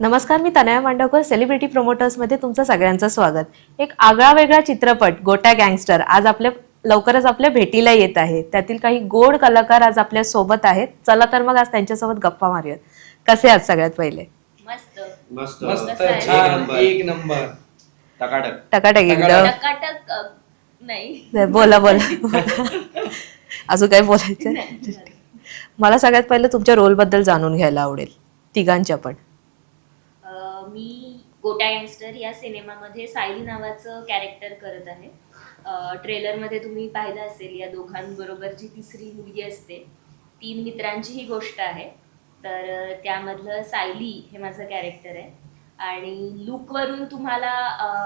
नमस्कार, मी तनया मांडवकर. सेलिब्रिटी प्रोमोटर्समध्ये तुमचं सगळ्यांचं स्वागत. एक आगळा वेगळा चित्रपट गोट्या गँगस्टर आज लवकरच आपल्या भेटीला येत आहे. त्यातील काही गोड कलाकार आज आपल्या सोबत आहेत. चला तर मग आज त्यांच्यासोबत गप्पा मारूयात. कसे आहात सगळ्यात पहिले? मस्त मस्त मस्त छान एक नंबर टकाटक टकाटक एकदम. टकाटक नाही बोला बोला. अजून काय बोलायचं? मला सगळ्यात पहिले तुमच्या रोल बद्दल जाणून घ्यायला आवडेल, तिघांच्या पण. मी गोट्या गँगस्टर या सिनेमामध्ये सायली नावाचं कॅरेक्टर करत आहे. ट्रेलरमध्ये तुम्ही पाहिलं असेल, या दोघांबरोबर जी तिसरी मुलगी असते, 3 मित्रांची ही गोष्ट आहे. तर त्यामधलं सायली हे माझं कॅरेक्टर आहे. आणि लुकवरून तुम्हाला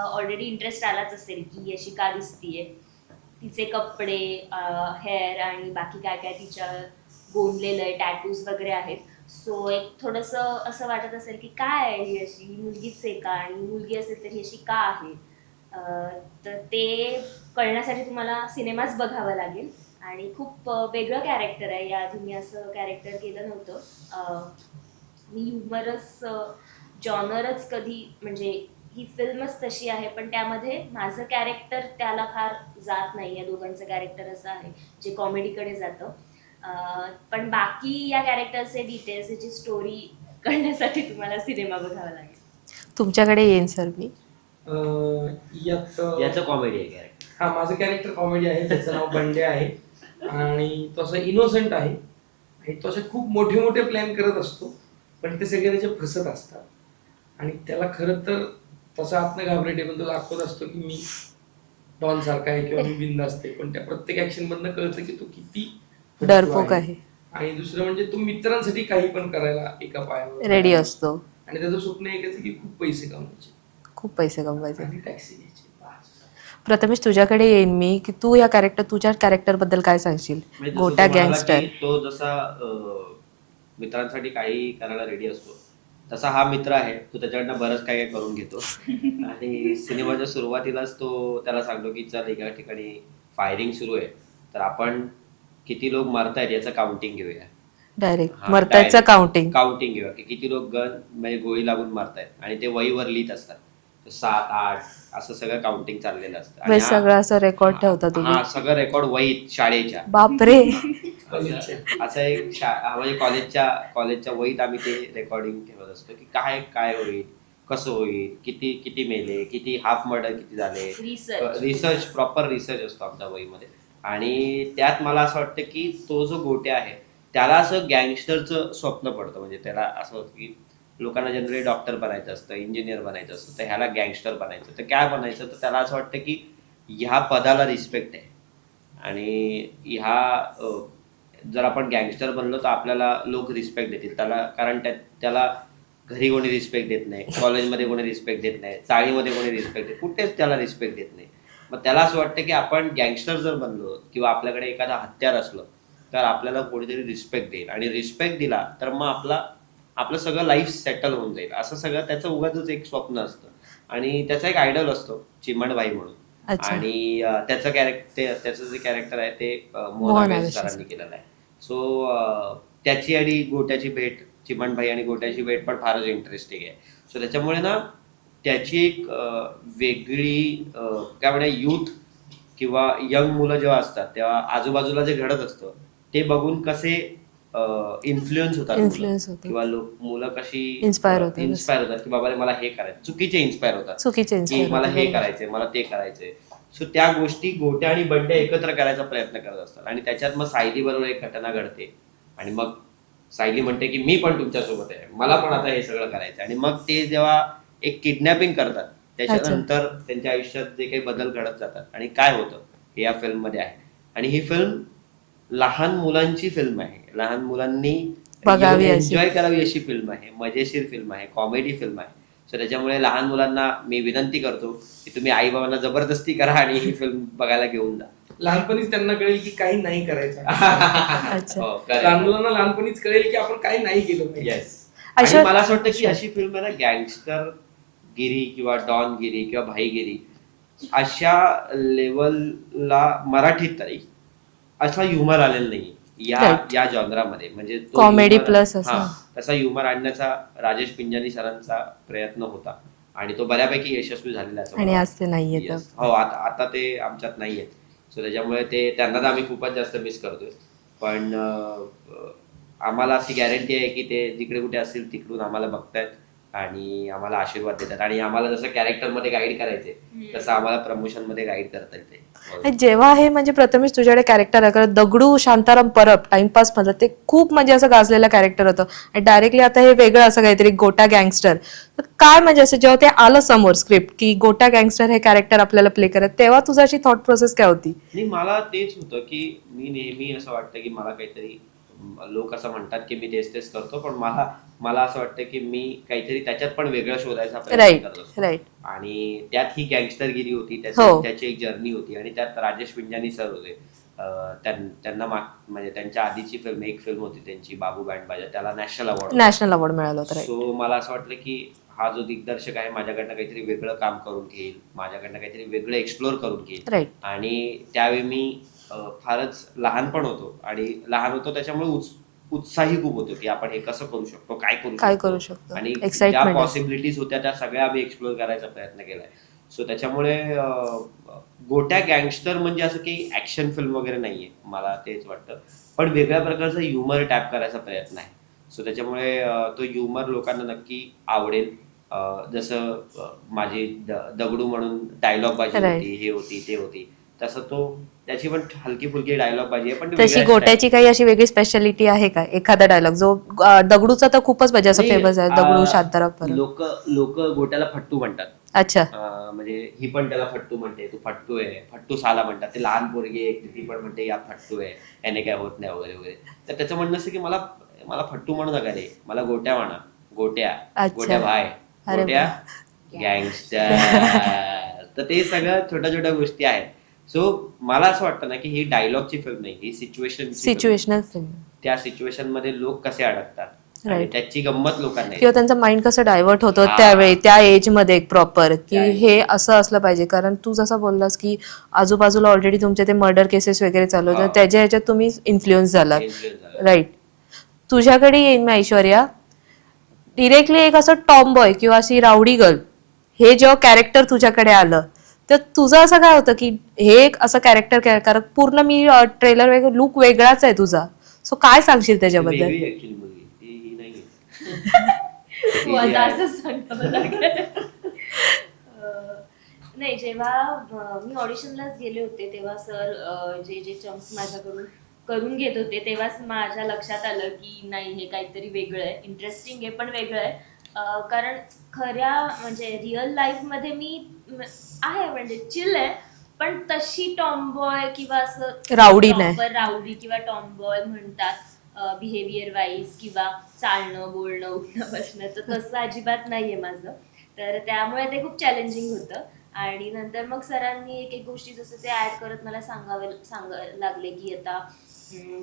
ऑलरेडी इंटरेस्ट आलाच असेल की अशी का दिसतीये. तिचे कपडे, हेअर आणि बाकी काय काय तिच्या गोंदलेलं आहे, टॅटूज वगैरे आहेत. सो एक थोडंसं असं वाटत असेल की काय आहे ही, अशी ही मुलगीच आहे का, आणि मुलगी असेल तर ही अशी का आहे. तर ते कळण्यासाठी तुम्हाला सिनेमाच बघावा लागेल. आणि खूप वेगळं कॅरेक्टर आहे. याआधी मी असं कॅरेक्टर केलं नव्हतं. मी ह्युमरस जॉनरच कधी, म्हणजे ही फिल्मच तशी आहे, पण त्यामध्ये माझं कॅरेक्टर त्याला फार जात नाही. या दोघांचं कॅरेक्टर असं आहे जे कॉमेडीकडे जातं. पण बाकी या कॅरेक्टरचे डिटेल्स, याची स्टोरी कळण्यासाठी तुम्हाला सिनेमा बघावा लागेल. तुमच्याकडे येईन सर मी. याचं कॉमेडी आहे कॅरेक्टर. हा, माझं कॅरेक्टर कॉमेडी आहे. त्याचं नाव बंडे आहे आणि तो असं इनोसंट आहे. आणि तो असे खूप मोठे मोठे प्लॅन करत असतो, पण ते सगळे त्याचे फसत असतात. आणि त्याला खरं तर तसं आतनं घाबरटे, पण तो दाखवत असतो की मी डॉन सारखा आहे किंवा मी बिंद असते. पण त्या प्रत्येक ऍक्शन मधनं कळतं की तो किती डरपोक आहे. आणि दुसरं म्हणजे तो मित्रांसाठी काही पण करायला एका पायावर रेडी असतो. आणि त्याचं स्वप्न एकच आहे की खूप पैसे कमवायचे खूप पैसे कमवायचे. आणि टॅक्सी घ्यायची. बस. प्रथमेश, तुझ्याकडे येईन मी की तू तुझ्या कॅरेक्टर बद्दल काय सांगशील? म्हणजे जसं गोट्या तुम्हाला गँगस्टर. की तो जसा मित्रांसाठी काही करायला रेडी असतो, तसा हा मित्र आहे. तो त्याच्याकडनं बरंच काय काय करून घेतो. आणि सिनेमाच्या सुरुवातीलाच तो त्याला सांगतो की चल, एका ठिकाणी फायरिंग सुरू आहे, तर आपण किती लोक मारतायत याचं काउंटिंग घेऊया. डायरेक्ट मरतायचं काउंटिंग घेऊया की किती लोक गन म्हणजे गोळी लागून मारतायत. आणि ते वहीवर लिहित असतात, 7, 8 असं सगळं काउंटिंग चाललेलं असतं. आणि सगळं असं रेकॉर्ड ठेवता तुम्ही? हा, सगळं रेकॉर्ड वहीत शाळेच्या. बापरे. असं एक म्हणजे कॉलेजच्या वहीत आम्ही ते रेकॉर्डिंग ठेवत असतो की काय काय होईल, कसं होईल, किती किती मेले, किती हाफ मर्डर किती झाले. रिसर्च, प्रॉपर रिसर्च असतो आमच्या वहीमध्ये. आणि त्यात मला असं वाटतं की तो जो गोट्या आहे त्याला असं गँगस्टरचं स्वप्न पडतं. म्हणजे त्याला असं होतं की लोकांना जनरली डॉक्टर बनायचं असतं, इंजिनियर बनायचं असतं, तर ह्याला गँगस्टर बनायचं. तर काय बनायचं, तर त्याला असं वाटतं की ह्या पदाला रिस्पेक्ट आहे. आणि जर आपण गँगस्टर बनलो तर आपल्याला लोक रिस्पेक्ट देतील त्याला. कारण त्याला घरी कोणी रिस्पेक्ट देत नाही, कॉलेजमध्ये कोणी रिस्पेक्ट देत नाही, चाळीमध्ये कोणी रिस्पेक्ट देत, कुठेच त्याला रिस्पेक्ट देत नाही. मग त्याला असं वाटतं की आपण गँगस्टर जर बनलो किंवा आपल्याकडे एखादा हत्यार असलं तर आपल्याला कोणीतरी रिस्पेक्ट देईल. आणि रिस्पेक्ट दिला तर मग आपलं सगळं लाईफ सेटल होऊन जाईल. असं सगळं त्याचं उगाच एक स्वप्न असतं. आणि त्याचा एक आयडल असतो चिमणभाई म्हणून. आणि त्याचं जे कॅरेक्टर आहे ते मोहन आवेश सरांनी केलेलं आहे. सो त्याची आणि गोट्याची भेट, चिमणभाई आणि गोट्याची भेट पण फारच इंटरेस्टिंग आहे. सो त्याच्यामुळे ना त्याची एक वेगळी काय म्हणा, यूथ किंवा यंग मुलं जेव्हा असतात तेव्हा आजूबाजूला जे घडत असतं ते बघून कसे इन्फ्लुएन्स होतात किंवा मुलं कशी इन्स्पायर होतात की बाबा मला हे करायचं. चुकीचे इन्स्पायर होतात की मला हे करायचंय, मला ते करायचंय. सो त्या गोष्टी गोट्या आणि बंड्या एकत्र करायचा प्रयत्न करत असतात. आणि त्याच्यात मग सायली बरोबर एक घटना घडते. आणि मग सायली म्हणते की मी पण तुमच्यासोबत आहे, मला पण आता हे सगळं करायचं. आणि मग ते जेव्हा एक किडनॅपिंग करतात त्याच्यानंतर त्यांच्या आयुष्यात जे काही बदल घडत जातात आणि काय होतं हे या फिल्म मध्ये आहे. आणि ही फिल्म लहान मुलांची फिल्म आहे. लहान मुलांनी एन्जॉय करावी अशी फिल्म आहे. मजेशीर फिल्म आहे, कॉमेडी फिल्म आहे. सो त्याच्यामुळे लहान मुलांना मी विनंती करतो की तुम्ही आई बाबांना जबरदस्ती करा आणि ही फिल्म बघायला घेऊन जा. लहानपणीच त्यांना कळेल की काही नाही करायचं. लहान मुलांना लहानपणीच कळेल की आपण काही नाही केलं पाहिजे. आणि मला असं वाटतं की अशी फिल्म आहे ना, गँगस्टर गिरी किंवा डॉन गिरी किंवा भाईगिरी अशा लेवलला मराठीत तरी असा ह्युमर आलेला नाही. या जॉनरामध्ये म्हणजे तो Comedy humor- plus असं. हा, तसा ह्युमर आणण्याचा राजेश पिंजानी सरांचा प्रयत्न होता आणि तो बऱ्यापैकी यशस्वी झालेला आहे असं आणि मला आज ते नाही वाटतं. येत. Yes. हो, आता ते आमच्यात नाही आहेत. सो त्याच्यामुळे ते त्यांना तर आम्ही खूपच जास्त मिस करतोय. पण आम्हाला अशी गॅरंटी आहे की ते जिकडे कुठे असतील तिकडून आम्हाला बघतायत आणि आम्हाला आशीर्वाद देतात आणि आम्हाला जसं कॅरेक्टर मध्ये गाईड करायचे तसं आम्हाला प्रमोशन मध्ये गाईड करता येते. आणि जेव्हा हे म्हणजे प्रथमेश तुझ्याकडे कॅरेक्टर आलं दगडू शांताराम परब टाइमपास मधलं ते खूप म्हणजे असं गाजलेलं कॅरेक्टर होतं आणि डायरेक्टली आता हे वेगळं असं काहीतरी गोटा गँगस्टर. तर काय म्हणजे असं जेव्हा ते आलं समोर स्क्रिप्ट की गोटा गँगस्टर हे कॅरेक्टर आपल्याला प्ले करत तेव्हा तुझी अशी थॉट प्रोसेस काय होती? आणि मला तेच होतं की मी नेहमी असं वाटतं की मला काहीतरी लोक असं म्हणतात की मी तेच करतो पण मला असं वाटतं की मी काहीतरी त्याच्यात पण वेगळं शोधायचा प्रयत्न राईट करत असतो राईट. आणि त्यात ही गँगस्टरगिरी होती हो. त्याची एक जर्नी होती आणि त्यात राजेश पिंजानी सर होते. त्यांना म्हणजे त्यांच्या आधीची एक फिल्म होती त्यांची बाबू बँड बाजा त्याला नॅशनल अवॉर्ड नॅशनल अवॉर्ड मिळाला होता. राईट. सो मला असं वाटलं की हा जो दिग्दर्शक आहे माझ्याकडनं काहीतरी वेगळं काम करून घेईल माझ्याकडनं काहीतरी वेगळं एक्सप्लोर करून घेईल राईट. आणि त्यावेळी मी फारच लहान पण होतो आणि लहान होतो त्याच्यामुळे उत्साही खूप होतो की आपण हे कसं करू शकतो काय करू शकतो आणि ज्या एक्साइटमेंट. पॉसिबिलिटीज होत्या त्या सगळ्या आम्ही एक्सप्लोर करायचा प्रयत्न केलाय. सो त्याच्यामुळे गोट्या गँगस्टर म्हणजे असं काही ऍक्शन फिल्म वगैरे नाहीये मला तेच वाटतं पण वेगळ्या प्रकारचा ह्युमर टॅप करायचा प्रयत्न आहे. सो त्याच्यामुळे तो ह्युमर लोकांना नक्की आवडेल. जसं माझी दगडू म्हणून डायलॉग बाजी Right. होती हे होती ते होती तसं त्याची पण हलकी फुलकी डायलॉग बाजी आहे पण ती तशी वेगळ्या गोट्याची काही अशी वेगळी स्पेशालिटी आहे का एखादा डायलॉग जो दगडूचा तर खूपच म्हणजे असं नाही, फेमस आहे दगडू शांताराम परब. लोक गोट्याला फट्टू म्हणतात. अच्छा. म्हणजे ही पण त्याला फट्टू म्हणते तू फट्टू आहे फट्टू साला म्हणतात ते लहान पोरगी आहे ती पण म्हणते या फट्टू आहे याने काय होत नाही वगैरे वगैरे. तर त्याचं म्हणणं असं की मला फट्टू म्हणू नका रे मला गोट्या म्हणा गोट्या अच्छा. गोट्या भाय अरे गोट्या गँगस्टर. तर ते सगळं छोट्या छोट्या गोष्टी आहेत. सो मला असं वाटतं ना की ही डायलॉगची फिल्म नाही ही सिच्युएशनल फिल्म त्या सिच्युएशन मध्ये लोक कसे अडकतात आणि Right. त्याची गंमत लोकांना किंवा त्यांचं माइंड कसं डायव्हर्ट होतं हा. त्यावेळी त्या एज मध्ये एक प्रॉपर की त्या age हे असं असलं पाहिजे कारण तू जसं बोललास की आजूबाजूला ऑलरेडी तुमचे ते मर्डर केसेस वगैरे चालू होते हा. त्याच्या ह्याच्यात तुम्ही इन्फ्लुएन्स झालात. influence झाला. राईट. तुझ्याकडे येईन मी ऐश्वर्या डिरेक्टली एक असं टॉम बॉय किंवा अशी रावडी गर्ल हे जेव्हा कॅरेक्टर तुझ्याकडे आलं तर तुझं असं काय होतं की हे एक असं कॅरेक्टर कारण पूर्ण मी ट्रेलर वगैरे लुक वेगळाच आहे तुझा. सो काय सांगशील त्याच्याबद्दल? वेगळी ऍक्च्युअली मुलगी ही नाही हो, आता असंच सांगावं लागेल. नाही जेव्हा मी ऑडिशनलाच गेले होते तेव्हा सर जे चम्स माझ्याकडून करून घेत होते तेव्हाच माझ्या लक्षात आलं की नाही हे काहीतरी वेगळं आहे इंटरेस्टिंग आहे पण वेगळं आहे. कारण खऱ्या म्हणजे रिअल लाईफ मध्ये मी आहे म्हणजे चिल आहे पण तशी टॉमबॉय किंवा असं राऊडी नाही. proper राऊडी किंवा टॉमबॉय म्हणतात बिहेवियर वाईज किंवा चालणं बोलणं उठणं बसणं तर तसं अजिबात नाहीये माझं. तर त्यामुळे ते खूप चॅलेंजिंग होतं आणि नंतर मग सरांनी एक एक गोष्टी जसं ते ऍड करत मला सांगायला लागले की आता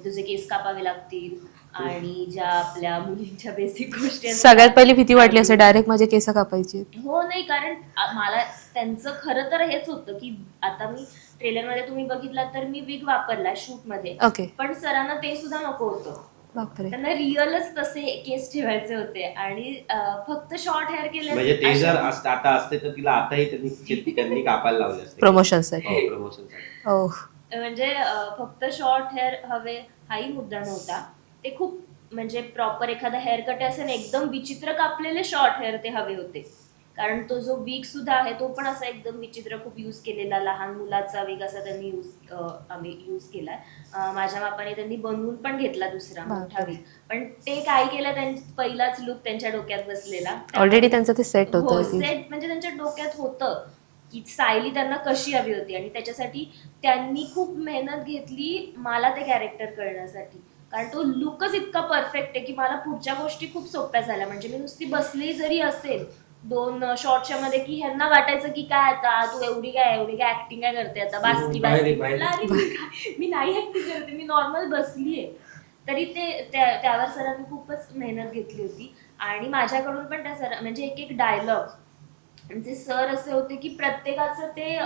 तुझे केस कापावे लागतील आणि ज्या आपल्या मुलींच्या बेसिक गोष्टी असतात. सगळ्यात पहिली भीती वाटली असेल डायरेक्ट माझे केस कापायचे. हो नाही कारण मला त्यांचं खरं तर हेच होतं की आता मी ट्रेलर मध्ये तुम्ही बघितलं तर मी विग वापरला शूट मध्ये ओके. पण सरांना ते सुद्धा नको होतं. बापरे. त्यांना रिअलच तसे केस ठेवायचे होते आणि फक्त शॉर्ट हेअर केले म्हणजे ते जर आता असते तर तिला आताही त्यांनी कापायला लावले असते प्रमोशनसाठी. प्रमोशन. ओ. म्हणजे फक्त शॉर्ट हेअर हवे हाही मुद्दा नव्हता. ते खूप म्हणजे प्रॉपर एखादा हेअर कट असेल एकदम विचित्र कापलेले शॉर्ट हेअर ते हवे होते कारण तो जो वीग सुद्धा आहे तो पण असा एकदम विचित्र खूप यूज केलेला लहान मुलाचा वीग असा त्यांनी आम्ही यूज केलाय. माझ्या मापाने त्यांनी बनवून पण घेतला दुसरा मोठा वीग पण ते काय केलं त्यांनी पहिलाच लुक त्यांच्या डोक्यात बसलेला ऑलरेडी त्यांचं ते सेट होतं. सेट म्हणजे त्यांच्या डोक्यात होतं की सायली त्यांना कशी हवी होती आणि त्याच्यासाठी त्यांनी खूप मेहनत घेतली मला ते कॅरेक्टर करण्यासाठी कारण तो लुकच इतका परफेक्ट आहे की मला पुढच्या गोष्टी खूप सोप्या झाल्या. म्हणजे मी नुसती बसली जरी असेल 2 शॉर्टच्या मध्ये की ह्यांना वाटायचं की काय आता तू एवढी काय ऍक्टिंग काय करते आता बासकी मी नाही ऍक्टिंग करते मी नॉर्मल बसलीये. तरी ते त्यावर सरांनी खूपच मेहनत घेतली होती आणि माझ्याकडून पण त्या सर म्हणजे एक डायलॉग जे सर असे होते की प्रत्येकाचं ते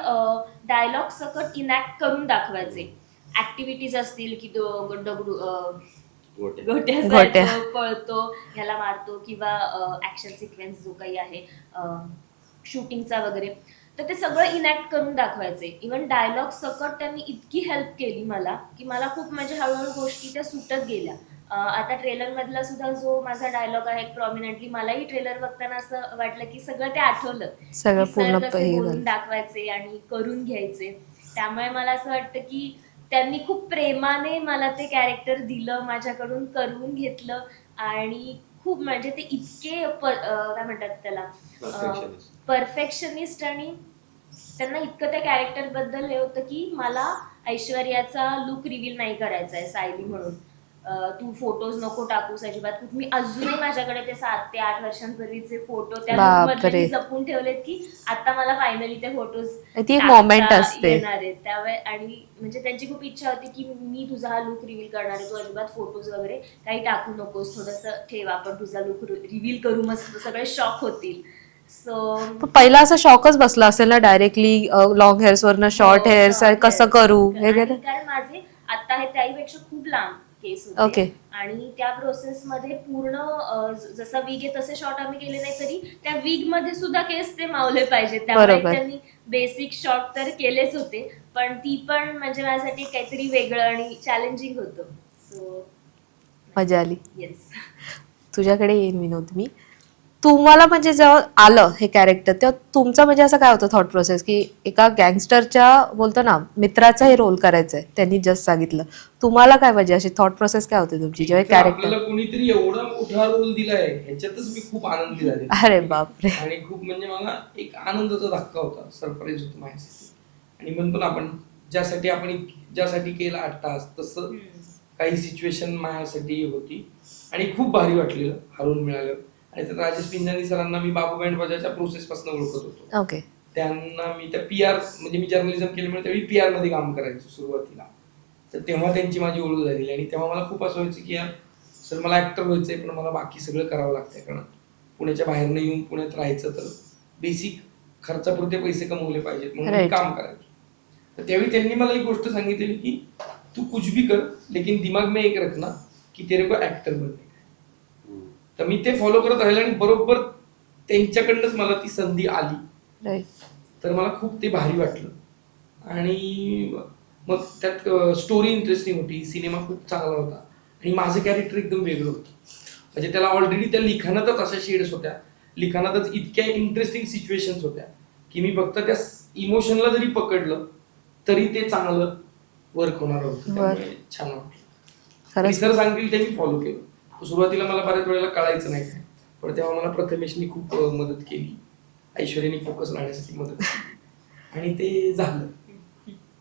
डायलॉग सकट इनॅक्ट करून दाखवायचे ऍक्टिव्हिटीज असतील की तो दगडू गोट्या. गोट्या. जायचो, पळतो, ह्याला मारतो, किंवा ऍक्शन सिक्वेन्स जो काही आहे शूटिंगचा वगैरे, तर ते सगळं इनॅक्ट करून दाखवायचे. इव्हन डायलॉग सकट त्यांनी इतकी हेल्प केली मला की मला खूप म्हणजे हळूहळू गोष्टी त्या सुटत गेल्या. आता ट्रेलर मधला सुद्धा जो माझा डायलॉग आहे प्रॉमिनंटली, मलाही ट्रेलर बघताना असं वाटलं की सगळं ते आठवलं सगळं की पूर्ण सर कसे बोलून दाखवायचे आणि करून घ्यायचे. त्यामुळे मला असं वाटतं की त्यांनी खूप प्रेमाने मला ते कॅरेक्टर दिलं, माझ्याकडून करून घेतलं, आणि खूप म्हणजे ते इतके काय म्हणतात त्याला, Perfectionist. परफेक्शनिस्ट, आणि त्यांना इतकं त्या कॅरेक्टर बद्दल हे होतं की मला ऐश्वर्याचा लुक रिव्हील नाही करायचा आहे सायली म्हणून. तू फोटोज नको टाकूस अजिबात. मी अजूनही माझ्याकडे ते 7 ते 8 वर्षांपूर्वीचे फोटो त्या बापरे. look मधले मी जपून ठेवलेत की आता मला फायनली ते फोटोज ती एक मोमेंट असते. येणार आहेत त्यावेळे. आणि म्हणजे त्यांची खूप इच्छा होती की मी तुझा हा लुक रिव्हील करणार आहे, तू अजिबात फोटोज वगैरे काही टाकू नकोस, थोडस ठेव, आपण तुझा लुक रिव्हील करू, मस्त सगळे शॉक होतील. सो पण पहिला असा शॉकच बसला असेल ना डायरेक्टली लॉंग हेअर्स वरनं शॉर्ट हेअर्स कसं करू हे कारण माझे आता आहे त्याहीपेक्षा खूप लांब केस ओके. होते, आणि त्या प्रोसेस मध्ये पूर्ण जसा विग आहे तसे शॉर्ट आम्ही केले नाही, तरी त्या विग मध्ये सुद्धा केस ते मावले पाहिजे, त्यामुळे बरोबर. त्यांनी बेसिक शॉर्ट तर केलेच होते, पण ती पण म्हणजे माझ्यासाठी काहीतरी वेगळं आणि चॅलेंजिंग होतं. सो मजा आली. येस. तुझ्याकडे येईन विनोद मी. तुम्हाला म्हणजे जेव्हा आलं हे कॅरेक्टर तेव्हा तुमचं म्हणजे असं काय होतं थॉट प्रोसेस की एका गँगस्टरच्या बोलतो ना मित्राचा हे रोल करायचंय, त्यांनी जस्ट सांगितलं, तुम्हाला काय म्हणजे अशी थॉट प्रोसेस काय होती तुमची जेव्हा तर कॅरेक्टर? आपल्याला कोणीतरी एवढा मोठा रोल दिलाय ह्याच्यातच मी खूप आनंदी झाले. अरे बापरे. आणि खूप म्हणजे मला एक आनंदाचा धक्का होता, सरप्राईज होतं माझ्यासाठी. आणि म्हणतो ना आपण ज्यासाठी केला 8 तास, तसं काही सिच्युएशन माझ्यासाठी होती आणि खूप भारी वाटलेलं हरवून मिळालं. आणि तर राजेश पिंजानी सरांना मी बाबू बँड बाजाच्या प्रोसेस पासून ओळखत होतो. ओके. त्यांना मी त्या PR म्हणजे मी जर्नलिझम केल्यामुळे त्यावेळी PR मध्ये काम करायचो सुरुवातीला, तर तेव्हा त्यांची माझी ओळख झालेली. आणि तेव्हा मला खूप असं व्हायचं की यार सर मला ऍक्टर व्हायचंय, पण मला बाकी सगळं करावं लागतंय, कारण पुण्याच्या बाहेर न येऊन पुण्यात राहायचं, तर बेसिक खर्चापुरते पैसे कमवले पाहिजेत म्हणून मी Right. काम करायचो. तर त्यावेळी त्यांनी मला एक गोष्ट सांगितलेली की तू कुछ भी कर लेकिन दिमाग में एक रखना की तेरे को एक्टर बनने का है. तर मी ते फॉलो करत राहिले आणि बरोबर त्यांच्याकडनंच मला ती संधी आली. राईट. तर मला खूप ते भारी वाटलं. आणि मग त्यात स्टोरी इंटरेस्टिंग होती, सिनेमा खूप चांगला होता आणि माझं कॅरेक्टर एकदम वेगळं होतं. म्हणजे त्याला ऑलरेडी त्या लिखाणातच अशा शेड्स होत्या, लिखाणातच इतक्या इंटरेस्टिंग सिच्युएशन्स होत्या की मी फक्त त्या इमोशनला जरी पकडलं तरी ते चांगलं वर्क होणार होतं. त्यामुळे छान वाटलं. खरंच. सर सांगतील ते मी फॉलो केलं. सुरुवातीला मला बऱ्याच वेळेला कळायचं नाही काय, पण तेव्हा मला प्रथमेशनी खूप मदत केली, ऐश्वर्याने फोकस राहण्यासाठी मदत केली आणि ते झालं.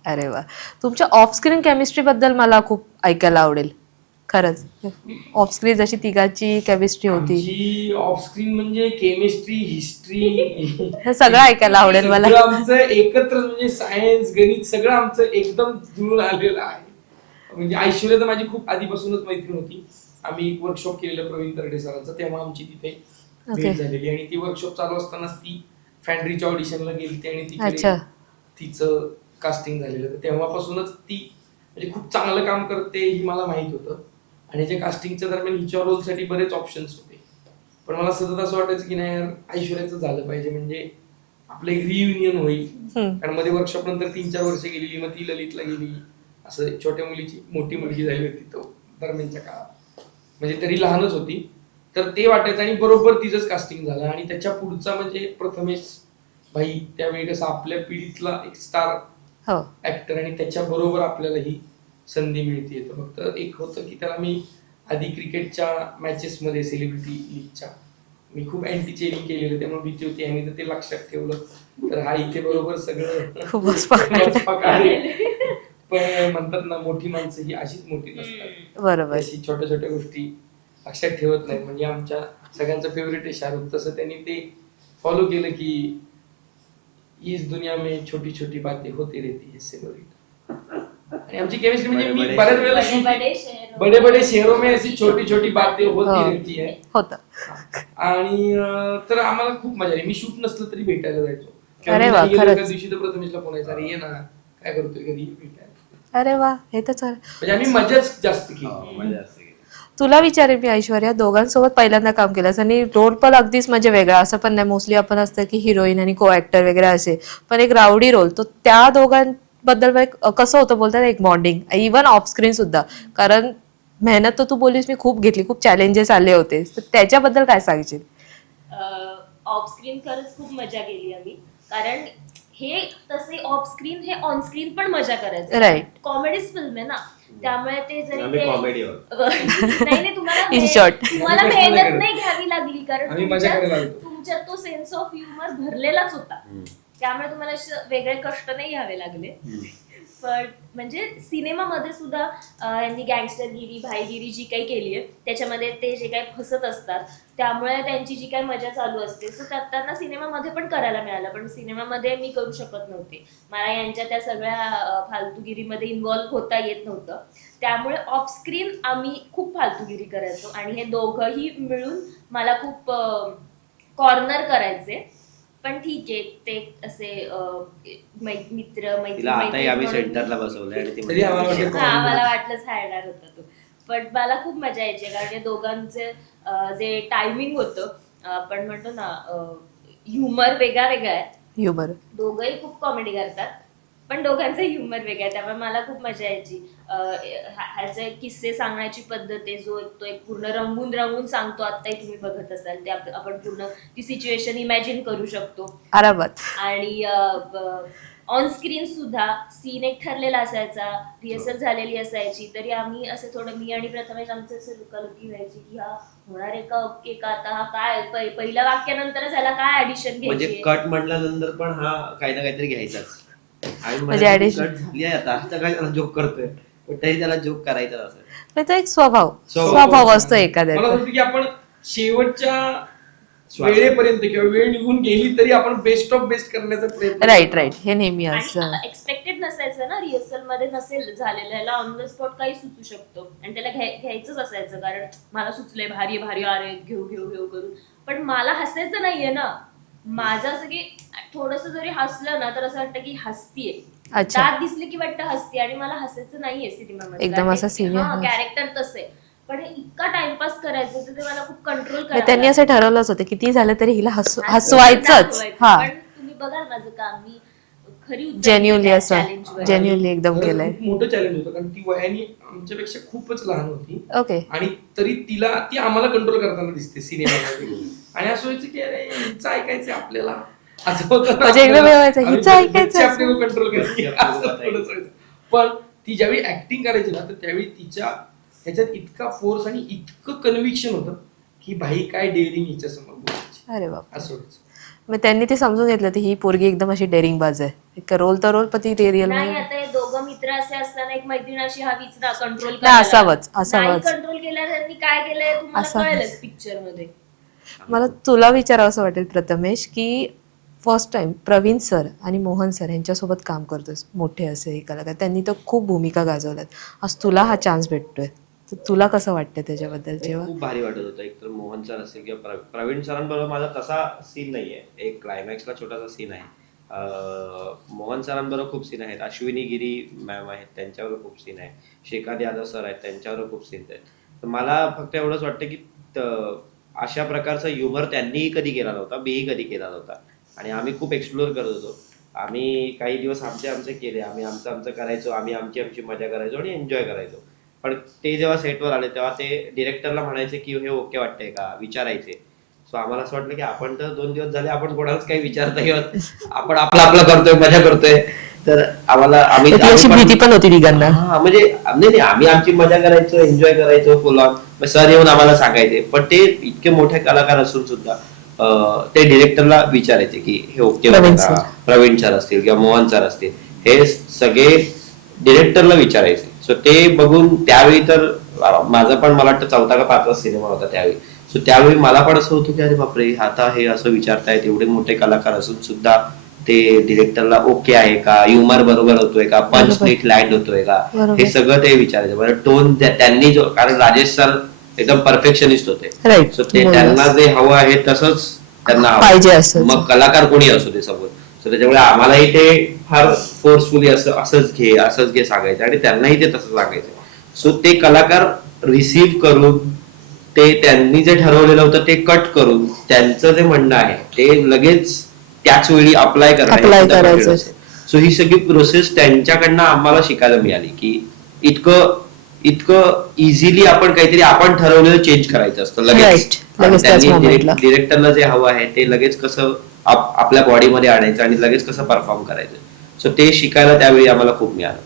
अरे वा. तुमच्या ऑफ स्क्रीन केमिस्ट्री बद्दल मला खूप ऐकायला आवडेल. खरंच ऑफ स्क्रीन जशी तिघाची केमिस्ट्री होती, आमची ऑफ स्क्रीन म्हणजे केमिस्ट्री, हिस्ट्री हे सगळं ऐकायला आवडेल मला. सगळं आमचं एकत्र, म्हणजे सायन्स, गणित सगळं आमचं एकदम जुळून आलेलं आहे. म्हणजे ऐश्वर्या तर माझी खूप आधीपासूनच मैत्रीण होती. आम्ही एक वर्कशॉप केलेलं प्रवीण तरडे सरांचं, तेव्हा आमची तिथे भेट झालेली. आणि ती वर्कशॉप चालू असतानाच ती फॅन्ड्रीच्या ऑडिशनला गेली आणि तिकडे तिचं कास्टिंग झालेलं. तर तेव्हापासूनच ती म्हणजे खूप चांगलं काम करते ही मला माहित होतं. आणि जे कास्टिंगच्या दरम्यान हिच्या रोलसाठी बरेच ऑप्शन्स होते, पण मला सतत असं वाटायचं की नाही यार ऐश्वर्याचं झालं पाहिजे, म्हणजे आपलं एक रियुनियन होईल. कारण मध्ये वर्कशॉप नंतर 3-4 वर्ष गेलेली, मग ती ललितला गेली, असं छोट्या मुलीची मोठी मुलगी झाली होती तो दरम्यानच्या काळात, म्हणजे तरी लहानच होती. तर ते वाटायचं आणि बरोबर तिचंच कास्टिंग झालं. आणि त्याच्या पुढचा म्हणजे प्रथमेश भाई, त्यावेळी कसं आपल्या पिढीतला एक स्टार ऍक्टर आणि त्याच्या बरोबर आपल्याला ही संधी मिळते. तर फक्त एक होतं की त्याला मी आधी क्रिकेटच्या मॅचेस मध्ये सेलिब्रिटी लीगच्या मी खूप अँटी चेरिंग केलेलं, त्यामुळे भीती होती. आणि ते लक्षात ठेवलं तर हा इथे बरोबर सगळं पण म्हणतात ना मोठी माणसं ही अशीच मोठी नसतात, बरोबर. अशी छोट्या छोट्या गोष्टी लक्षात ठेवत नाही. म्हणजे आमच्या सगळ्यांचं फेवरेट आहे शाहरुख, तसं त्यांनी ते फॉलो केलं की इस दुनिया में छोटी छोटी बातें होती रहती है सेनोरिटा. आणि आमची केमिस्ट्री म्हणजे मी बऱ्याच वेळेला बडे बडे शहरों में ऐसी छोटी छोटी बातें होती रहती है होतं. आणि तर आम्हाला खूप मजा आली. मी शूट नसलं तरी भेटायला जायचो. अरे वा, खरंच. दिवशी तर प्रथमेशला फोन यायचा, अरे ये ना, काय करतोय घरी भेटायला. अरे वा, हे तर चालेल. म्हणजे आम्ही मजाच जास्त केली. मजा असते. तुला विचारेन मी ऐश्वर्या, दोघांसोबत पहिल्यांदा काम केलंस आणि रोल पण अगदीच म्हणजे वेगळा, असं पण नाही. मोस्टली आपण असतं की हिरोईन आणि को ऍक्टर वगैरे असे, पण एक रावडी रोल, तो त्या दोघांबद्दल कसं होतं बोलतात एक बॉन्डिंग, इव्हन ऑफ स्क्रीन सुद्धा? कारण मेहनत तर तू बोलीस मी खूप घेतली, खूप चॅलेंजेस आले होते, तर त्याच्याबद्दल काय सांगशील? ऑफ स्क्रीन खरंच खूप मजा केली आम्ही, कारण हे तसे ऑफ स्क्रीन हे ऑन स्क्रीन पण मजा करायचं. Right. कॉमेडीज फिल्म आहे ना, त्यामुळे ते जरी आम्ही ते- comedy आहोत. नाही तुम्हाला In short. तुम्हाला आम्ही मेहनत कशाला नाही घ्यावी लागली, कारण आम्ही मजा करायला लागलो. तुमच्यात तो सेन्स ऑफ ह्युमर भरलेलाच होता, त्यामुळे तुम्हाला असे वेगळे कष्ट नाही घ्यावे लागले. पण म्हणजे सिनेमामध्ये सुद्धा यांनी गँगस्टरगिरी, भाईगिरी जी काही केली आहे, त्याच्यामध्ये ते जे काही फसत असतात, त्यामुळे त्यांची जी काही मजा चालू असते, सो त्यांना सिनेमामध्ये पण करायला मिळालं. पण सिनेमामध्ये मी करू शकत नव्हते, मला यांच्या त्या सगळ्या फालतूगिरीमध्ये इन्व्हॉल्व्ह होता येत नव्हतं. त्यामुळे ऑफ स्क्रीन आम्ही खूप फालतूगिरी करायचो आणि हे दोघंही मिळून मला खूप कॉर्नर करायचे. पण ठीक आहे, ते असे मित्र तिला आताही आम्ही म्हणून- सेंटरला बसवलंय आणि ती तरी आम्हाला म्हणते, वाटतं- हा, मला वाटलंच हायणार होता तो. पण मला खूप मजा यायची, कारण या दोघांचे जे टायमिंग होतं, आपण म्हणतो ना ह्युमर वेगळा वेगळा आहे. ह्युमर दोघंही खूप कॉमेडी करतात, पण दोघांचं ह्युमर वेगळं आहे, त्यामुळे मला खूप मजा यायची. ह्याचे किस्से सांगण्याची पद्धत आहे, जो तो एक पूर्ण रंगून रंगून सांगतो. आताही तुम्ही बघत असाल ते आपण पूर्ण ती सिच्युएशन इमॅजिन करू शकतो. आरामात. आणि ऑन स्क्रीन सुद्धा सीन एक ठरलेला असायचा, रिहर्सल झालेली असायची, तरी आम्ही असं थोडं, मी आणि प्रथमेश आमचं असं लुकालुकी व्हायची की हा होणार आहे का, ओके का, आता हा काय पहिल्या वाक्यानंतरच ह्याला काय ऍडिशन म्हणजे घ्यायची. कट म्हटल्यानंतर पण हा काही ना काहीतरी घ्यायचाच. म्हणजे addition. कट झाली आहे आता काय त्याला जोक करतोय, पण तरी त्याला जोक करायचा असं. तो एक स्वभाव असतो मला एखाद्याचा. वाटतं की आपण शेवटच्या वेळेपर्यंत किंवा वेळ निघून गेली तरी आपण बेस्ट ऑफ बेस्ट करण्याचा प्रयत्न राईट, हे नेहमी असं. आणि एक्सपेक्टेड नसायचं ना, रिहर्सल मध्ये नसेल झालेलं, ह्याला ऑन द स्पॉट काही सुचू शकतो आणि त्याला घ्यायचंच असायचं, कारण मला सुचलंय भारी भारी, अरे घेऊ घेऊ घेऊ करून. पण मला हसायचं नाहीये ना, माझं असं की थोडस जरी हसलं ना तर असं वाटतं की हसतीये, अच्छा. दात दिसले की वाटतं हसते, आणि मला हसायचं नाहीये सिनेमामध्ये. एकदम असं serious. कॅरेक्टर तसे, पण हे इतका टाइमपास करायचं तर ते मला खूप कंट्रोल मग करायचं. त्यांनी असं ठरवलंच होतं किती झालं तरी हिला हसवायचंच. हा, पण तुम्ही बघा माझं काम, मी खरी जेन्युअनली असं challenge वर. जेन्युअनली एकदम खरंच केलंय. खूप मोठं चॅलेंज होतं, कारण ती वयाने आमच्यापेक्षा खूपच लहान होती ओके. आणि तरी ती आम्हाला कंट्रोल करताना दिसते सिनेमामध्ये. आणि असं व्हायचं की अरे हिचं ऐकायचंय आपल्याला, असं होतं ना म्हणजे एकदम आपल्याला. व्हायचं, आम्ही हिचं ऐकायचं बच्चे असं. आपल्याला कंट्रोल करायची असं थोडंसं व्हायचं. पण ती ज्यावेळी ऍक्टिंग करायची ना, तर त्यावेळी तिच्या ह्याच्यात इतका फोर्स आणि इतकं कन्व्हिक्शन होतं की भाई काय डेअरिंग हिच्या समोर बोलायची, अरे बाप. असं व्हायचं. मग त्यांनी ते समजून घेतलं की ही पोरगी एकदम अशी डेअरिंग बाज आहे, रोल तर रोल, पण ती रिअल नाही, मध्ये आता हे दोघं मित्र असे असताना एक मैत्रीण अशी हवीच ना कंट्रोल नाही, असावंच. कंट्रोल केल्यावर त्यांनी काय केलंय तुम्हाला असावंच. कळेलच पिक्चर मध्ये. मला तुला विचारावं असं वाटेल प्रथमेश, की फर्स्ट टाइम प्रवीण सर आणि मोहन सर यांच्यासोबत काम करतोस, मोठे असे हे कलाकार, त्यांनी तर खूप भूमिका गाजवल्यात, आज तुला हा चान्स भेटतोय, तर तुला कसं वाटतं त्याच्याबद्दल जेव्हा? खूप भारी वाटत होतं. एक तर मोहन सर असेल किंवा प्रवीण सरांबरोबर माझा तसा सीन नाहीये, एक क्लायमॅक्सला छोटासा सीन आहे. मोहन सरांबरोबर खूप सीन आहेत, अश्विनी गिरी मॅम आहेत त्यांच्यावर खूप सीन आहे, शेखाद यादव सर आहेत त्यांच्यावर खूप सीन आहेत. तर मला फक्त एवढंच वाटतं की अशा प्रकारचा ह्युमर त्यांनीही कधी केला नव्हता, मीही कधी केला नव्हता, आणि आम्ही खूप एक्सप्लोअर करत होतो. आम्ही काही दिवस आमचे केले, आम्ही आमचं करायचो, आम्ही आमची मजा करायचो आणि एन्जॉय करायचो. पण ते जेव्हा सेटवर आले तेव्हा ते डिरेक्टरला म्हणायचे की हे ओके वाटतंय का, विचारायचे. सो आम्हाला असं वाटलं की आपण तर 2 दिवस झाले आपण कोणालाच काही विचारता येत, आपण आपलं करतोय, मजा करतोय. तर आम्ही अशी भीती पण होती तिघांना. हा, म्हणजे नाही, आम्ही आमची मजा करायचो, एन्जॉय करायचो फुल ऑन. सर येऊन आम्हाला सांगायचे, पण ते इतके मोठे कलाकार असून सुद्धा ते डिरेक्टरला विचारायचे की हे ओके का, प्रवीण सर असतील किंवा मोहन सर असतील, हे सगळे डिरेक्टरला विचारायचे. सो ते बघून त्यावेळी तर माझा पण मला वाटतं 4था का 5वा सिनेमा होता त्यावेळी. सो त्यावेळी मला पण असं होतं की अरे बापरे, आता हे असं विचारतायत एवढे मोठे कलाकार असून सुद्धा ते डिरेक्टरला ओके आहे का, ह्युमर बरोबर होतोय का, पंच नीट लँड होतोय का, हे सगळं ते विचारायचं. म्हणजे टोन त्यांनी जो, कारण राजेश सर एकदम परफेक्शनिस्ट होते, सो ते त्यांना जे हवं आहे तसंच त्यांना पाहिजे असं. मग कलाकार कोणी असू दे समोर. सो त्याच्यामुळे आम्हालाही ते फार फोर्सफुली असंच घे सांगायचं आणि त्यांनाही ते तसं सांगायचं. सो ते कलाकार रिसीव्ह करून ते त्यांनी जे ठरवलेलं होतं ते कट करून त्यांचं जे म्हणणं आहे ते लगेच त्याच वेळी अप्लाय करायचं. सो ही सगळी प्रोसेस त्यांच्याकडनं आम्हाला शिकायला मिळाली की इतकं इझिली आपण काहीतरी आपण ठरवलेलं चेंज करायचं असतं लगेच. डिरेक्टरला जे हवं आहे ते लगेच कसं आपल्या बॉडीमध्ये आणायचं आणि लगेच कसं परफॉर्म करायचं. सो ते शिकायला त्यावेळी आम्हाला खूप मिळालं.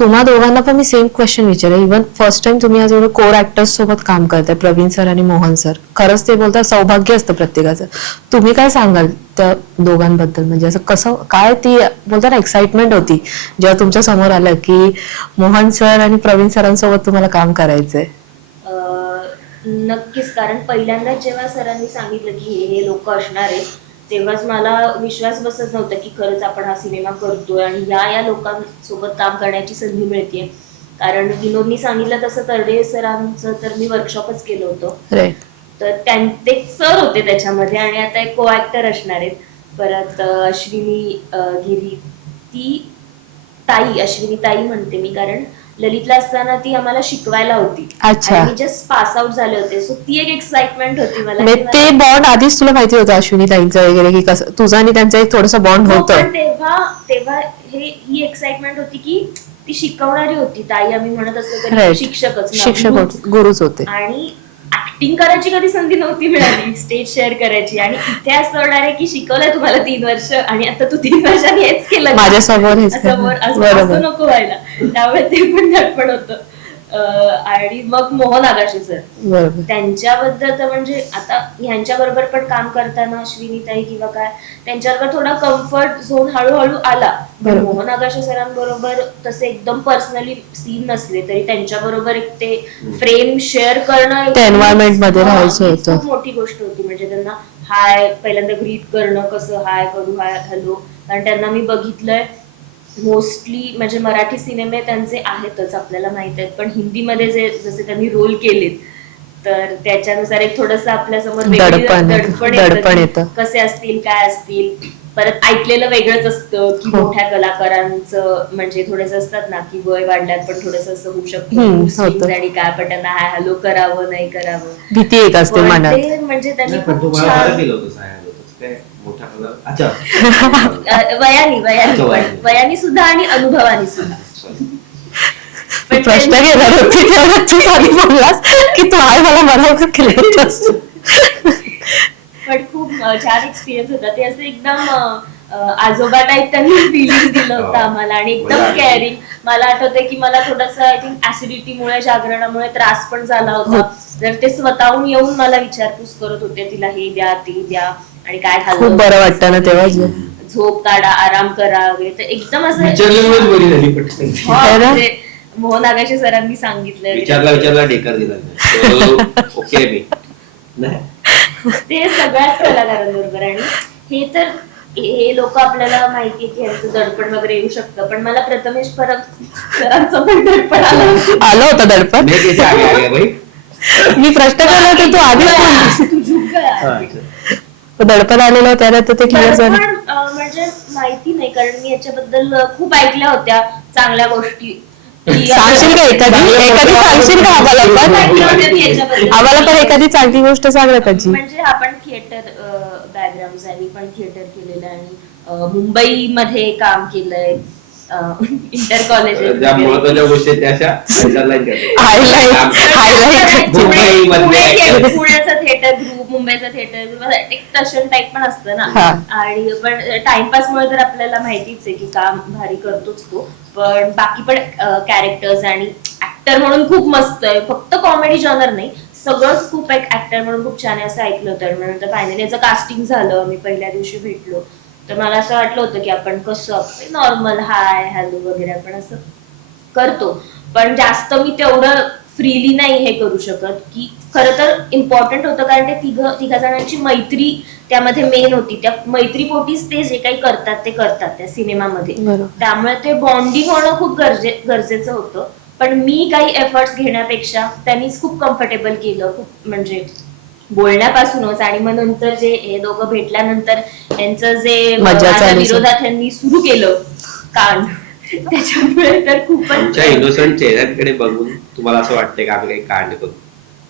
तुम्हा दोघांना पण मी सेम क्वेश्चन विचारेल. इव्हन फर्स्ट टाइम तुम्ही आज एवढं कोर ऍक्टर्स सोबत काम करताय, प्रवीण सर आणि मोहन सर, खरंच ते बोलतात सौभाग्य असतं प्रत्येकाचं. तुम्ही काय सांगाल त्या दोघांबद्दल? म्हणजे असं कसं काय ती बोलतात ना एक्साइटमेंट होती जेव्हा तुमच्या समोर आलं की मोहन सर आणि प्रवीण सरांसोबत तुम्हाला काम करायचंय? नक्कीच, कारण पहिल्यांदाच जेव्हा सरांनी सांगितलं की हे लोक असणार आहेत तेव्हाच मला विश्वास बसत नव्हता की खरंच आपण हा सिनेमा करतोय आणि या लोकांसोबत काम करण्याची संधी मिळते. कारण विनोदनी सांगितलं तसं तरडे सरांचं तर मी वर्कशॉपच केलं होतं, तर ते सर होते त्याच्यामध्ये आणि आता एक को ऍक्टर असणार आहेत. परत अश्विनी गिरी, ती अश्विनी ताई म्हणते मी, कारण ललितला असताना ती आम्हाला शिकवायला होती. अच्छा. मी जस्ट पास आउट झाले होते, सो ती एक एक्साइटमेंट होती मला. ते बॉन्ड आधीच तुला माहिती होतं अश्विनी ताईंचं वगैरे की कसं तुझा आणि त्यांचा एक थोडंसं बॉन्ड होतं? तेव्हा ही एक्साइटमेंट होती की ती शिकवणारी होती ताई, आम्ही म्हणत असलो तरी शिक्षक गुरुच होते. आणि ऍक्टिंग करायची कधी संधी नव्हती मिळाली, स्टेज शेअर करायची. आणि इथे असं होणार आहे की शिकवलंय तुम्हाला 3 वर्ष आणि आता तू 3 वर्षांनी हेच केलं माझ्यासमोर, असं नको व्हायला. त्यामुळे ते पण धडपड होतं. आणि मग मोहन आगाशे सर, त्यांच्याबद्दल तर म्हणजे आता ह्यांच्या बरोबर पण काम करताना अश्विनीताई किंवा काय त्यांच्याबरोबर थोडा कम्फर्ट झोन हळूहळू आला. पण मोहन आगाशे सरांबरोबर तसे एकदम पर्सनली सीन नसले तरी त्यांच्याबरोबर एक ते फ्रेम शेअर करणं एन्व्हायरमेंट मध्ये राहायचं होतं, खूप मोठी गोष्ट होती. म्हणजे त्यांना हाय पहिल्यांदा ग्रीट करणं, कसं हाय करू, हाय हॅलो, कारण त्यांना मी बघितलंय मोस्टली म्हणजे मराठी सिनेमे त्यांचे आहेतच आपल्याला माहित आहेत, पण हिंदीमध्ये जसे त्यांनी रोल केलेत तर त्याच्यानुसार एक थोडस आपल्या समोर दडपण येतं, कसे असतील काय असतील. परत ऐकलेलं वेगळंच असतं की मोठ्या कलाकारांचं म्हणजे थोडस असतात ना की वय वाढल्यात पण थोडस असं होऊ शकतं आणि काय, पण त्यांना हाय हॅलो करावं नाही करावं भीती एक असते मनात. म्हणजे त्यांनी खूप वयानी सुद्धा आणि अनुभवानी सुद्धा. प्रश्न घेणार होती तेवढं तू आधी बोललास की तू आहे मला बरोबर केलं. पण खूप छान एक्सपिरियन्स होता. ते असं एकदम आजोबा टाईप त्यांनी फिलिंग दिलं होतं आम्हाला आणि एकदम केअरिंग. मला आठवतंय की मला थोडंसं आय थिंक ऍसिडिटीमुळे जागरणामुळे त्रास पण झाला होता, तर ते स्वतःहून येऊन मला विचारपूस करत होते, तिला हे द्या ते द्या आणि काय खाल्लं, खूप बरं वाटतं ना तेव्हा, झोप काढा, आराम करा वगैरे. तर एकदम असं मोहन आगाशे सरांनी सांगितलं, विचारला डेकर दिला ओके मी ते सगळ्याच कलाकारांबरोबर. आणि हे तर हे लोक आपल्याला माहिती की यांचं दडपण वगैरे येऊ शकतं, पण मला प्रथमेश परब सरांचं पण दडपण आलं होतं. दडपण मी प्रश्न केला होता तू आधीच दडपण आलेलं त्याला तर ते क्लिअर झालं. म्हणजे माहिती नाही, कारण मी याच्याबद्दल खूप ऐकल्या होत्या चांगल्या गोष्टी. सांगशील का एखादी सांगशील का आम्हाला पण एखादी चांगली गोष्ट सांग ना त्याची. म्हणजे आपण थिएटर बॅकग्राऊंड आहे, मी पण थिएटर केलेलं आणि मुंबईमध्ये काम केलंय, इंटर कॉलेज महत्वाच्या गोष्टी पुण्याचा थिएटर ग्रुप, मुंबईचा थिएटर ग्रुप, एक टशन टाईप पण असतं ना. आणि पण टाइमपास मुळे तर आपल्याला माहितीच आहे की काम भारी करतोच तो, पण बाकी पण कॅरेक्टर्स आणि ऍक्टर म्हणून खूप मस्त आहे. फक्त कॉमेडी जॉनर नाही, सगळंच खूप एक ऍक्टर म्हणून खूप छान आहे असं ऐकलं होतं. नंतर फायनली याचं कास्टिंग झालं, मी पहिल्या दिवशी भेटलो तर मला असं वाटलं होतं की आपण कसं नॉर्मल हाय हॅलो वगैरे आपण असं करतो, पण जास्त मी तेवढं फ्रीली नाही हे करू शकत. की खरं तर इम्पॉर्टंट होतं, कारण ते तिघा जणांची मैत्री त्यामध्ये मेन होती. त्या मैत्रीपोटीच ते जे काही करतात ते करतात त्या सिनेमामध्ये, त्यामुळे ते बॉन्डिंग होणं खूप गरजेचं होतं. पण मी काही एफर्ट्स घेण्यापेक्षा त्यांनीच खूप कम्फर्टेबल केलं, खूप म्हणजे बोलण्यापासूनच आणि मग नंतर जे हे दोघं भेटल्यानंतर त्यांचं जे मजा माझ्या चालू. विरोधात त्यांनी सुरू केलं कांड, त्याच्यामुळे तर खूपच तुमच्या इनोसंट चेहऱ्यांकडे बघून तुम्हाला असं वाटतंय का आम्ही काही कांड करू?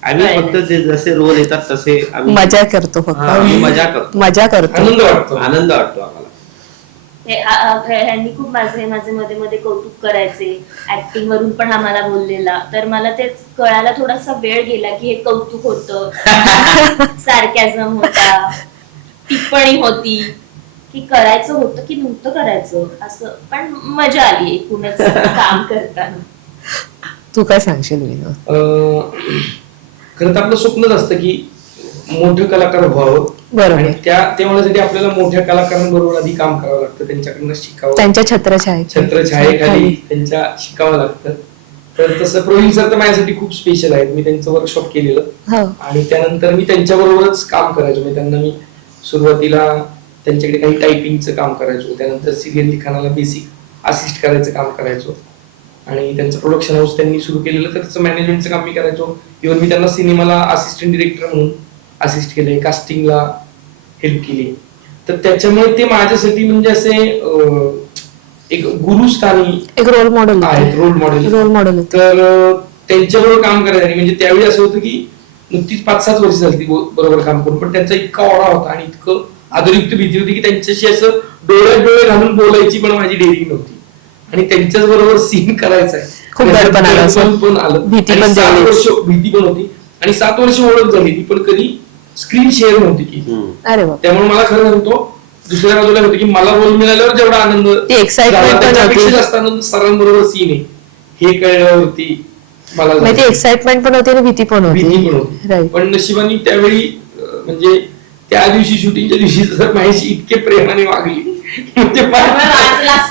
आम्ही नाही, फक्त जसे रोल येतात तसे आम्ही मजा करतो फक्त आम्ही मजा करतो, मजा करतो. आनंद वाटतो. आनंद वाटतो आम्हाला. ह्यांनी खूप माझे मध्ये मध्ये कौतुक करायचे, ऍक्टिंग वरून पण आम्हाला बोललेला, तर मला ते कळायला थोडासा वेळ गेला की हे कौतुक होतं, सार्कॅझम होता, टिप्पणी होती, की करायचं होतं की नव्हतं करायचं असं, पण मजा आली एकूणच काम करताना. तू काय सांगशील विनोद? खरं तर आपलं स्वप्नच असतं की मोठं कलाकार व्हावं, बरोबर. आणि ते होण्यासाठी आपल्याला मोठ्या कलाकारांबरोबर आधी काम करावं लागतं, त्यांच्याकडनं शिकावं, त्यांच्या छत्रछायेखाली त्यांच्या शिकावं लागतं. तर तसं प्रवीण सर तर माझ्यासाठी खूप स्पेशल आहेत. मी त्यांचं वर्कशॉप केलेलं हो. आणि त्यानंतर मी त्यांच्याबरोबरच काम करायचो. मी त्यांना मी सुरुवातीला त्यांच्याकडे काही टायपिंगचं काम करायचो, त्यानंतर सिरियल लिखाणाला बेसिक असिस्ट करायचं काम करायचो, आणि त्यांचं प्रोडक्शन हाऊस त्यांनी सुरू केलेलं, तर त्याचं मॅनेजमेंटचं काम मी करायचो. इव्हन मी त्यांना सिनेमाला असिस्टंट डिरेक्टर म्हणून असिस्ट केलंय, कास्टिंगला हेल्प केली. तर त्याच्यामुळे ते माझ्यासाठी म्हणजे असे एक गुरुस्थानी एक रोल मॉडेल आहेत, रोल मॉडेल. तर त्यांच्याबरोबर काम करायचं, आणि म्हणजे त्यावेळी असं होतं की नुकतीच 5-7 वर्ष झाली बरोबर काम करून, पण त्यांचा इतका ओढा होता आणि इतकं आदरयुक्त भीती होती की त्यांच्याशी असं डोळ्यात डोळे घालून बोलायची पण माझी डेअरिंग नव्हती, आणि त्यांच्याच बरोबर सीन करायचा आहे. खूप दडपण आलं असेल. पण आलं, भीती आणि पण 7 तेवढीच. वर्ष भीती पण होती, आणि 7 वर्ष ओळख झाली ती, पण कधी स्क्रीन शेअर नव्हती की. अरे बाप. त्यामुळे मला खरं सांगतो, दुसऱ्या बाजूला होतं की मला रोल मिळाल्यावर जेवढा आनंद ती excitement झाला, पण त्याच्यापेक्षा होती. जास्त आनंद सरांबरोबर सीन आहे हे कळल्यावरती मला म्हणजे ती झाला. एक्साइटमेंट पण होती आणि भीती पण भीती पण होती. होती. राईट. पण नशिबाने त्यावेळी म्हणजे त्या दिवशी शूटिंगच्या दिवशी सर माझ्याशी इतके प्रेमाने वागली म्हणजे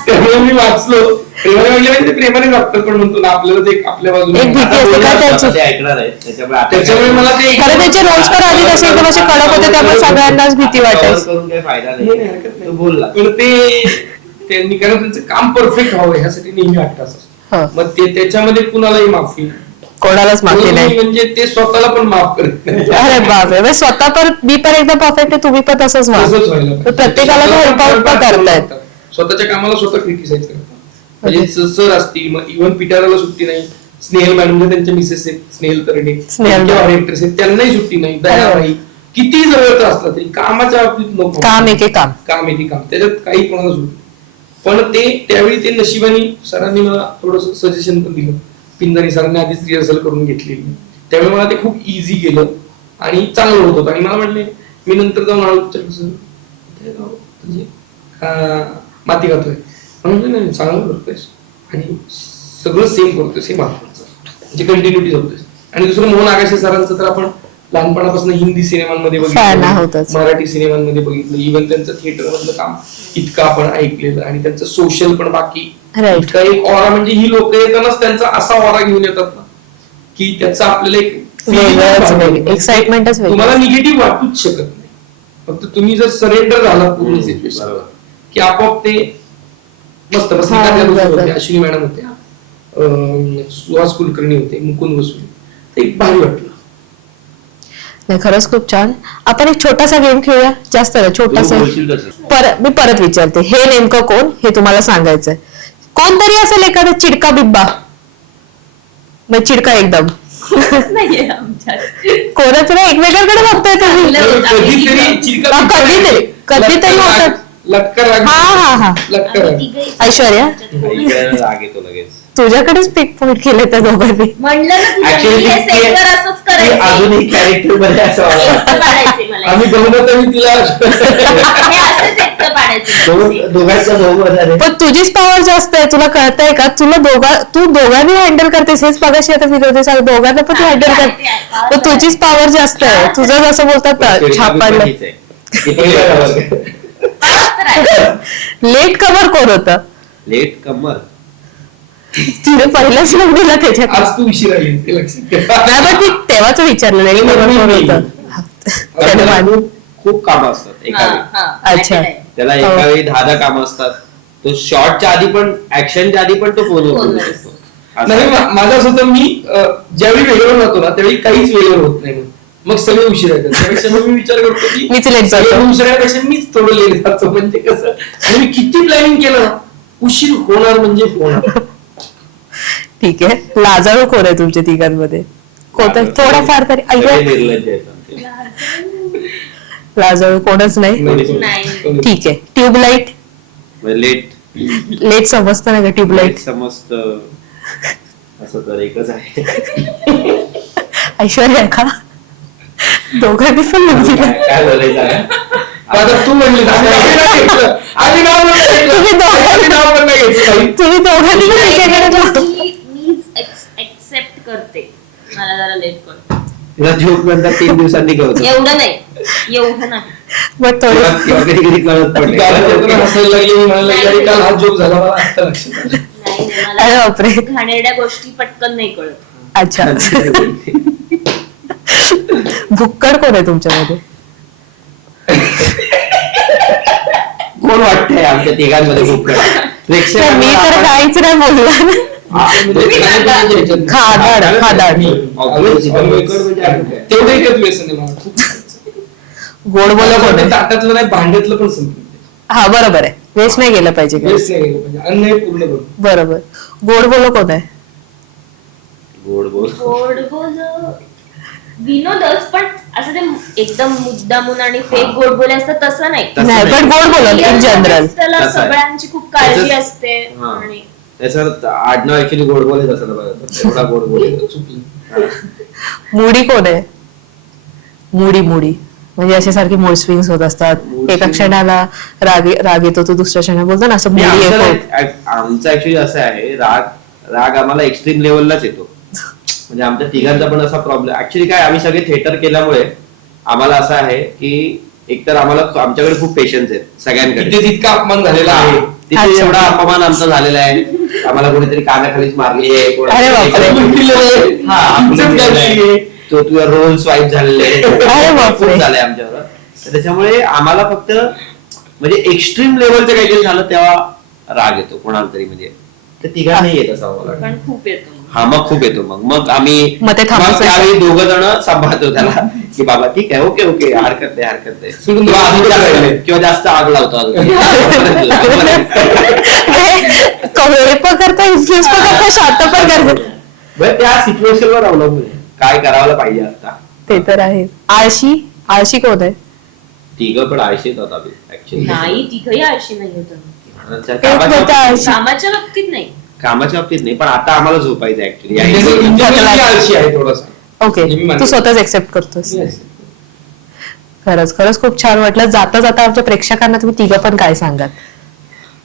त्यामुळे मी वाचलो. प्रेमाने वागले म्हणजे ते प्रेमाने वागतात, पण म्हणतो ना आपल्याला ते आपल्या बाजूने एक भीती आता असते बोलणार का त्याची? आता ते ऐकणार आहेत, त्याच्यामुळे आता त्याच्यामुळे मला ते खरं त्याचे रोल्स पण आधी तसे एकदम असे कडक होते, त्यामुळे सगळ्यांनाच भीती cover वाटायची. करून काही फायदा नाही, नाही. नाही, हरकत नाही. तू बोलला. पण ते त्यांनी, कारण त्यांचं काम परफेक्ट व्हावं ह्यासाठी नेहमी अट्टास असतो. हो. मग ते त्याच्यामध्ये कुणालाही माफी कोणालाच माफी नाही. म्हणजे ते स्वतःला पण माफ करत नाही. अरे बापरे, म्हणजे स्वतः पण मी पण एकदम परफेक्ट आहे, तुम्ही पण तसंच व्हा. तसंच व्हायला पाहिजे. तर प्रत्येकाला तो हेल्प आउट पण करतायत. स्वतःच्या कामाला स्वतः क्रिटिसाइज करतात. म्हणजे सर असतील, मग इव्हन पिटाराला सुट्टी नाही, स्नेहल मॅडम जे त्यांच्या मिसेस आहेत, स्नेहल तरडे, स्नेहल डायरेक्टर्स आहेत, त्यांनाही सुट्टी नाही, दयाबाई, किती जवळचं असलं तरी कामाच्या बाबतीत नको, काम एके काम. काम एके काम, त्याच्यात काही कोणाला सुट्टी. पण ते त्यावेळी ते नशिबाने सरांनी मला थोडस सजेशन पण दिलं. पिंजारी सरांनी आधीच रिहर्सल करून घेतलेली, त्यामुळे मला ते खूप इझी गेलं आणि चांगलं होत होतं. आणि मला म्हटले, मी नंतर जाऊन म्हणजे माती घातोय, म्हणजे नाही चांगलं करतोयस आणि सगळं सेम करतोय, सेम महत्वाचं म्हणजे कंटिन्युटी होतोय. आणि दुसरं मोहन आगाशे सरांचं तर आपण लहानपणापासून हिंदी सिनेमांमध्ये Fan आहोतच. मराठी सिनेमांमध्ये बघितलं, इव्हन त्यांचं थिएटर मधलं काम इतकं आपण ऐकलेलं, आणि त्यांचं सोशल पण बाकी Right. इतका एक ऑरा, म्हणजे ही लोक येतानाच त्यांचा असा ऑरा घेऊन येतात ना की त्याचा आपल्याला एक वेगळंच एक्साइटमेंटच वेगळं. तुम्हाला निगेटिव्ह वाटूच शकत नाही. फक्त तुम्ही जर सरेंडर झाला पूर्ण सिच्युएशन बरोबर. की आपोआप ते मस्त. बस हा, बरोबर. अश्विनी मॅडम होत्या, सुहास कुलकर्णी होते, मुकुंद वसुले, ते एक भारी वाटलं. नाही, खरंच खूप छान. आपण एक छोटासा गेम खेळूया, जास्त नाही, तू छोटासा. बोलशील तसं. मी परत विचारते, हे नेमकं कोण हे तुम्हाला सांगायचंय. कोणतरी असेल एखादा चिडका बिब्बा, मग चिडका एकदम नाहीये आमच्यात. कोणाचं नाही, एकमेकांकडे बघताय तुम्ही. कधीतरी होतात. लटकर हा हा हा. लटकर आम्ही तिघंही ऐश्वर्या? ऐकायला राग येतो लगेच. तुझ्याकडेच पिक पॉइंट केले त्या दोघांनी. म्हणलं ना तुझ्या Actually, मी हे सेटवर असंच ते करायचं. अजूनही कॅरेक्टर मध्ये असं वाटतं. पाडायचे मला. आम्ही बहुमत तिला हे असंच एकटं पाडायचं. दोघांचं भाऊ आहे. पण तुझीच पॉवर जास्त आहे, तुला कळतंय का? तू दोघांनी हँडल करतेस, हेच मगाशी आता विरोधी सांग, दोघांना पण तू हँडल करते, पण तुझीच पॉवर जास्त आहे. तुझं जसं बोलतात ना, छाप पाडलं. लेट कमर कोण होतं? लेट कमर तिने पहिलाच लग्न दिला त्याच्यात. आज तू उशीर आली ते लक्षात ठेव. नाही, पण ती तेव्हाच विचारलं लेट कमर कोण होतं. त्याने मानून खूप कामं असतात एका वेळी. अच्छा. त्याला एका वेळी 10 कामं असतात. तो शॉर्टच्या आधी पण, ऍक्शनच्या आधी पण तो फोनवर बोलू शकतो. नाही, माझं असं होतं, मी ज्यावेळी वेळेवर राहतो ना त्यावेळी काहीच वेळेवर होत नाही. मग सगळे उशीर येतात. त्यापेक्षा मग मी विचार करतो की मीच late जातो. सगळे उशिरापेक्षा मीच थोडं लेट जातो. म्हणजे कसं, आणि मी किती प्लॅनिंग केलं ना, उशीर होणार म्हणजे होणार. ठीक आहे. लाजाळू कोण आहे तुमच्या तिघांमध्ये? कोणतं थोडाफार तरी सगळे अय्यो, निर्लज्ज आहेत आमचे. लाजाळू कोणच नाही. नाही. ठीक आहे. ट्यूबलाईट लेट लेट समजतं ना का ट्यूबलाईट? समजत असं तर एकच आहे. ऐश्वर्या का? दोघांनी पण मुलगी काय काय बोलायचं आहे? आता तू म्हणली ना, आम्ही नाही घेतलं. आम्ही नाव पण नाही घेतलं. तुम्ही दोघांनी- आम्ही नाव पण नाही घेतलं ताई. तुम्ही दोघांनी पण एकेकाला जाऊ. मीच एक्सेप्ट करते, मला जरा लेट कर. तिला झोप नंतर 3 दिवसांनी कळत एवढं नाही, एवढं नाही. बट थोडे किंवा कधी कधी कळत पण ती नाही. गावात येताना हसायला लागली. मी म्हणायला लागली, "अरे, काल हा जोक झाला मला आता लक्षात आलं." नाही अरे मला बापरे. घाणेरड्या गोष्टी पटकन नाही कळत. अच्छा. भुक्कड कोण आहे तुमच्यामध्ये? कोण वाटतंय आमच्या तिघांमध्ये खूप तर मी तर काहीच नाही बोलणार. खादाड खादाड तेवढं एकच व्यसन आहे मला. खूप गोड बोल कोण आहे? ताटातलं नाही, भांड्यातलं पण संपलं. हा बरोबर आहे. वेस्ट नाही गेलं पाहिजे का? वेस्ट नाही गेलं पाहिजे. अन्न हे पूर्ण करून. बरोबर. गोड बोल कोण आहे? गोड बोल. गोड बोल विनोदच, पण असं ते एकदम मुद्दामून आणि फेक गोड बोले असतात तसं नाही. तसं नाही पण गोड बोलल इन जनरल. त्याला तसं आहे. सगळ्यांची खूप काळजी त्याचं- असते हा. आणि त्याचं आडनाव ऍक्च्युली गोड बोलत असं बघा, एवढा गोड बोलत चुकलं. मुडी कोण आहे? मुडी मुडी म्हणजे असे सारखे मूड स्विंग्स होत असतात. Mood एका swings. क्षणाला राग येतो तो दुसऱ्या क्षणाला बोलतो ना असं मुडी आहे. आमचं ऍक्च्युली असं आहे, राग आम्हाला एक्स्ट्रीम लेवललाच येतो. म्हणजे आमच्या तिघांचा पण असा प्रॉब्लेम ऍक्च्युली काय, आम्ही सगळे थिएटर केल्यामुळे आम्हाला असं आहे की एकतर आम्हाला आमच्याकडे खूप पेशन्स आहेत सगळ्यांकडे. तिथे जितका अपमान झालेला आहे, तिथे अच्छा. एवढा अपमान आमचा झालेला आहे. आम्हाला कोणीतरी कानाखालीच मारली आहे, अरे बापरे. हा, आपलं केलेलं आहे. तो तुझा रोल स्वाईप झालेले अरे बापरे. खूप झालंय आमच्यावर. तर त्याच्यामुळे आम्हाला फक्त म्हणजे एक्स्ट्रीम लेवलचं काहीतरी झालं तेव्हा राग येतो कोणाला तरी. म्हणजे ते तिघा नाही येत असं आम्हाला वाटतं. पण खूप येतो. हा मग खूप येतो. मग आम्ही मग ते थांबवायचं. त्यावेळी दोघं जण सांभाळतो त्याला की बाबा ठीक आहे, ओके ओके, हरकत नाही. सोडून किंवा अजून द्या. जास्त- किंवा जास्त आग लावतो अजून. कवळे पण करता, इन्फ्लुएन्स पण करता, शांत पण करता. बरं, त्या सिच्युएशनवर अवलंबून आहे. काय करायला पाहिजे आता. ते तर आहे. आळशी आळशी कोण आहे? तिघं पण आळशीच होता ऍक्च्युली. नाही, तिघही आळशी नाही होत. एक होता आळशी. कामाच्या बाबतीत नाही. कामाच्या बाबतीत नाही, पण आता आम्हाला झोपायचं ऍक्च्युली. इंजिनिअरिंग आळशी आहे थोडासा. ओके, मी मानतो. तू स्वतःच एक्सेप्ट करतोस. Yes. खरंच खरंच खूप छान वाटलं. जाता जाता आमच्या प्रेक्षकांना तुम्ही तिघं पण काय सांगाल?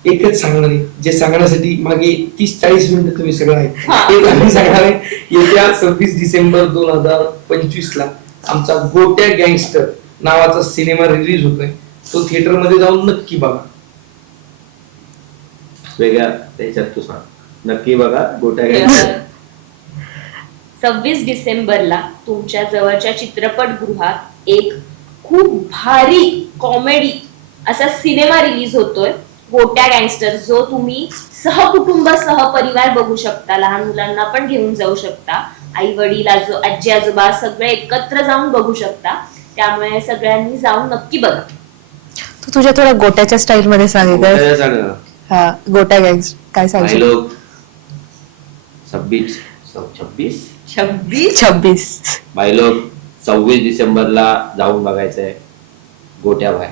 एकच सांगणार आहे, जे सांगण्यासाठी मागे 30-40 मिनिटं तुम्ही सगळं आहे. हा. एक आम्ही सांगणार आहे, येत्या 26 डिसेंबर 2025 ला आमचा गोट्या गँगस्टर नावाचा सिनेमा रिलीज होतोय. तो थिएटर मध्ये जाऊन नक्की बघा. वेगळ्या त्याच्यात तू सांग. नक्की बघा गोट्या घ्यायच्या. 26 डिसेंबरला तुमच्या जवळच्या चित्रपटगृहात एक खूप भारी कॉमेडी असा सिनेमा रिलीज होतोय, गोट्या गँगस्टर, जो तुम्ही सहकुटुंब सहपरिवार बघू शकता. लहान मुलांना पण घेऊन जाऊ शकता. आई वडील, आजी आजोबा सगळे एकत्र जाऊन बघू शकता. त्यामुळे सगळ्यांनी जाऊन नक्की बघा. तू तुझ्या थोड्या गोट्याच्या स्टाईल मध्ये सांग. गोट्या सांग. हा, गोट्या गँग्स काय सांगशील? लोक 26 26 लोक 26 डिसेंबरला जाऊन बघायचंय गोट्या भाई.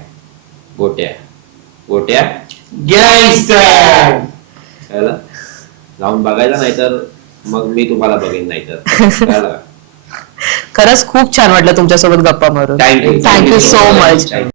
गोट्या गँगस्टर कळलं? जाऊन बघायला, नाहीतर मग मी तुम्हाला बघेन, नाहीतर. खरंच खूप छान वाटलं तुमच्यासोबत गप्पा मारून. Thank you Thank you so much.